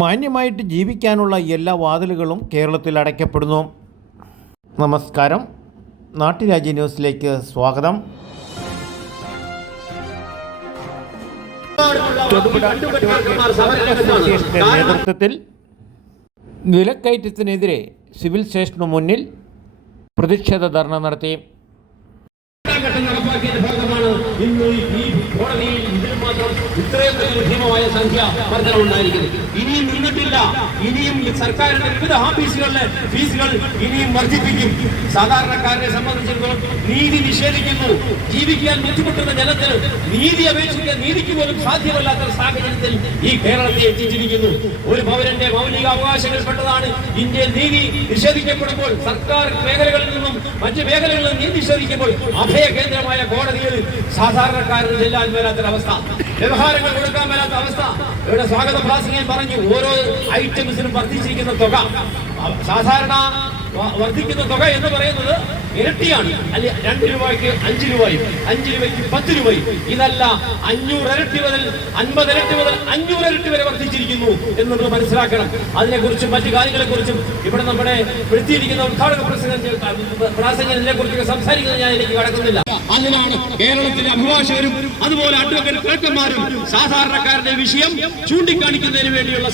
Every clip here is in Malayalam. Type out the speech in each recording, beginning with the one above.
മാന്യമായിട്ട് ജീവിക്കാനുള്ള എല്ലാ വാതിലുകളും കേരളത്തിൽ അടയ്ക്കപ്പെടുന്നു. നമസ്കാരം, നാട്ടുരാജ്യ ന്യൂസിലേക്ക് സ്വാഗതം. നേതൃത്വത്തിൽ വിലക്കയറ്റത്തിനെതിരെ സിവിൽ സ്റ്റേഷനു മുന്നിൽ പ്രതിഷേധ ധർണ നടത്തി. നടപ്പാക്കിയതിന്റെ ഭാഗമാണ് ഇന്ന് ഈ കോടതിയിൽ ഇതിന് മാത്രം ഇത്രയും വലിയ ഭീമമായ സംഖ്യ വർധനമുണ്ടായിരിക്കുന്നത്. ഇനിയും നിന്നിട്ടില്ല. ഇനിയും സർക്കാരിന്റെ വിവിധ ഓഫീസുകളിലെ ഫീസുകൾ ഇനിയും വർദ്ധിപ്പിക്കും. സാധാരണക്കാരനെ സംബന്ധിച്ചിടത്തോളം നീതി നിഷേധിക്കുന്നു. ജീവിക്കാൻ ബുദ്ധിമുട്ടുന്ന ജനത്തിന് നീതി അപേക്ഷിക്കാൻ നീതിക്ക് പോലും സാധ്യമല്ലാത്ത സാഹചര്യത്തിൽ ഈ കേരളത്തെ എത്തിച്ചിരിക്കുന്നു. ഒരു പൗരന്റെ മൗലിക അവകാശങ്ങൾപ്പെട്ടതാണ് ഇന്ത്യയിൽ നീതി നിഷേധിക്കപ്പെടുമ്പോൾ, സർക്കാർ മേഖലകളിൽ നിന്നും മറ്റ് മേഖലകളിൽ നിന്നും നീതി നിഷേധിക്കുമ്പോൾ അഭയ കേന്ദ്രമായ കോടതിയിൽ സാധാരണക്കാരന് ചെല്ലാൻ മേലാത്തൊരവസ്ഥ, വ്യവഹാരങ്ങൾ കൊടുക്കാൻ മേലാത്ത അവസ്ഥ. ഇവിടെ സ്വാഗത പ്രാസംഗികൻ പറഞ്ഞു, ഓരോ ഐറ്റംസിനും വർദ്ധിച്ചിരിക്കുന്ന തുക, സാധാരണ വർദ്ധിക്കുന്ന തുക എന്ന് പറയുന്നത് ഇരട്ടിയാണ്. അല്ലെ, 2 രൂപയ്ക്ക് 5 രൂപയും 5 രൂപയ്ക്ക് 10 രൂപയും. ഇതല്ല, 500 ഇരട്ടി മുതൽ 50 ഇരട്ടി മുതൽ 500 ഇരട്ടി വരെ വർദ്ധിച്ചിരിക്കുന്നു എന്ന് നമ്മൾ മനസ്സിലാക്കണം. അതിനെക്കുറിച്ചും മറ്റു കാര്യങ്ങളെക്കുറിച്ചും ഇവിടെ നമ്മുടെ എത്തിയിരിക്കുന്ന ഉദ്ഘാടക പ്രാസംഗികൻ ഇതിനെക്കുറിച്ചൊക്കെ സംസാരിക്കുന്നത് ഞാൻ എനിക്ക് കടക്കുന്നില്ല. അതിനാണ് കേരളത്തിലെ അഭിഭാഷകരും അതുപോലെ അഡ്വക്കേറ്റ് ക്ലർക്കന്മാരും സാധാരണക്കാരുടെ വിഷയം ചൂണ്ടിക്കാണിക്കുന്നതിന് വേണ്ടിയുള്ള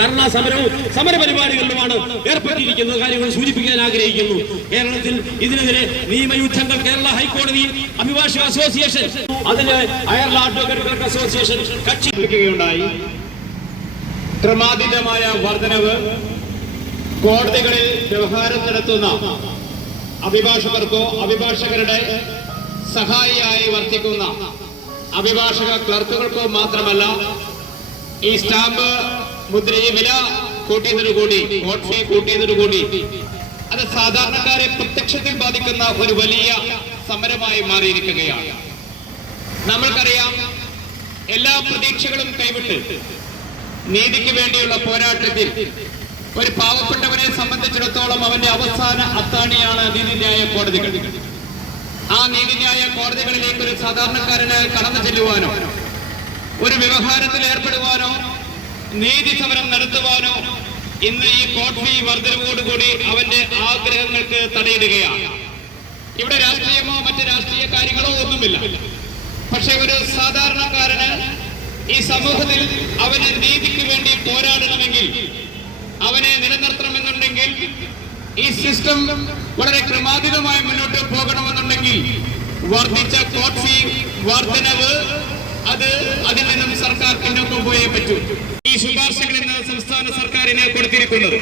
ധർണാ സമരവും സമരപരിപാടികളിലുമാണ് ഏർപ്പെട്ടിരിക്കുന്നത്. കാര്യങ്ങൾ സൂചിപ്പിക്കാൻ ആഗ്രഹിക്കുന്നു. കേരളത്തിൽ ഇതിനെതിരെ നിയമയുദ്ധങ്ങൾ കേരള ഹൈക്കോടതി, അഭിഭാഷക അസോസിയേഷൻ, അതിന് അയർലാൻഡ് അഡ്വക്കേറ്റ് അസോസിയേഷൻ കക്ഷി വയ്ക്കുകയുണ്ടായി. ക്രമാതീതമായ വർധനവ് കോടതികളിൽ വ്യവഹാരം നടത്തുന്ന അഭിഭാഷകർക്കോ അഭിഭാഷകരുടെ സഹായിയായി വർത്തിക്കുന്ന അഭിഭാഷക ക്ലർക്കുകൾക്കോ മാത്രമല്ല, ഈ സ്റ്റാമ്പ് മുദ്രയെ വില കൂട്ടിയതിനുകൂടി, കോർട്ട് ഫീ കൂട്ടിയതിനുകൂടി അത് സാധാരണക്കാരെ പ്രത്യക്ഷത്തിൽ ബാധിക്കുന്ന ഒരു വലിയ സമരമായി മാറിയിരിക്കുകയാണ്. നമ്മൾക്കറിയാം, എല്ലാ പ്രതീക്ഷകളും കൈവിട്ട് നീതിക്ക് വേണ്ടിയുള്ള പോരാട്ടത്തിൽ ഒരു പാവപ്പെട്ടവനെ സംബന്ധിച്ചിടത്തോളം അവന്റെ അവസാന അത്താണിയാണ് നീതിന്യായ കോടതികൾ. ആ നീതിന്യായ കോടതികളിലേക്ക് ഒരു സാധാരണക്കാരന് കടന്നു ചെല്ലുവാനോ ഒരു വ്യവഹാരത്തിൽ ഏർപ്പെടുവാനോ നീതി സമരം നടത്തുവാനോ ഇന്ന് ഈ കോർട്ട് ഫീ വർധനവോടുകൂടി അവന്റെ ആഗ്രഹങ്ങൾക്ക് തടയിടുകയാണ്. ഇവിടെ രാഷ്ട്രീയമോ മറ്റ് രാഷ്ട്രീയ കാര്യങ്ങളോ ഒന്നുമില്ല. പക്ഷെ ഒരു സാധാരണക്കാരന് ഈ സമൂഹത്തിൽ അവന് നീതിക്ക് വേണ്ടി പോരാടണമെങ്കിൽ, അവനെ നിലനിർത്തണമെന്നുണ്ടെങ്കിൽ, ഈ സിസ്റ്റം വളരെ ക്രമാതീതമായി മുന്നോട്ട് പോകണമെന്നുണ്ടെങ്കിൽ വർദ്ധിച്ച കോർട്ട് ഫീ വർധനവ് അതിൽ നിന്നും സർക്കാർ പിന്നോക്കം പോയേ പറ്റൂ. ഈ ശുപാർശകൾ ഇന്ന് സംസ്ഥാന സർക്കാരിന് കൊടുത്തിരിക്കുന്നത്,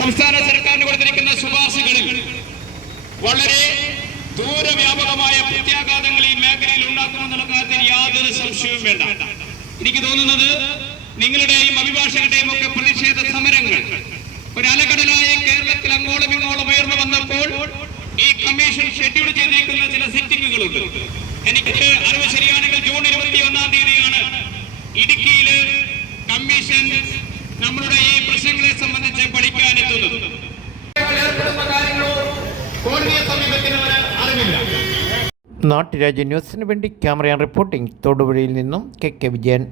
സംസ്ഥാന സർക്കാരിന് കൊടുത്തിരിക്കുന്ന ശുപാർശകളിൽ വളരെ ദൂരവ്യാപകമായ പ്രത്യാഘാതങ്ങൾ ഈ മേഖലയിൽ ഉണ്ടാക്കുമെന്നുള്ള കാര്യത്തിൽ യാതൊരു സംശയവും വേണ്ട. എനിക്ക് തോന്നുന്നത് നിങ്ങളുടെയും അഭിഭാഷകരുടെയും ഒക്കെ പ്രതിഷേധ സമരങ്ങൾ ഒരു അലകടലായ കേരളത്തിൽ അങ്ങോളം ഇങ്ങോളം ഉയർന്നു വന്നപ്പോൾ ഈ കമ്മീഷൻ ഷെഡ്യൂൾ ചെയ്തിരിക്കുന്ന ചില സിറ്റിംഗുകളുണ്ട്. എനിക്ക് അറിവ് ശരിയാണെങ്കിൽ ജൂൺ 21-ാം തീയതിയാണ് ഇടുക്കിയില് കമ്മീഷൻ നമ്മളുടെ ഈ പ്രശ്നങ്ങളെ സംബന്ധിച്ച് പഠിക്കാനെത്തുന്നത്. ഏർപ്പെടുന്ന കാര്യങ്ങളോ കോടതിയെ സമീപത്തിനവന് അറിവില്ല. നാട്ടുരാജ്യ ന്യൂസിന് വേണ്ടി ക്യാമറ റിപ്പോർട്ടിംഗ് തൊടുപുഴയിൽ നിന്നും കെ വിജയൻ.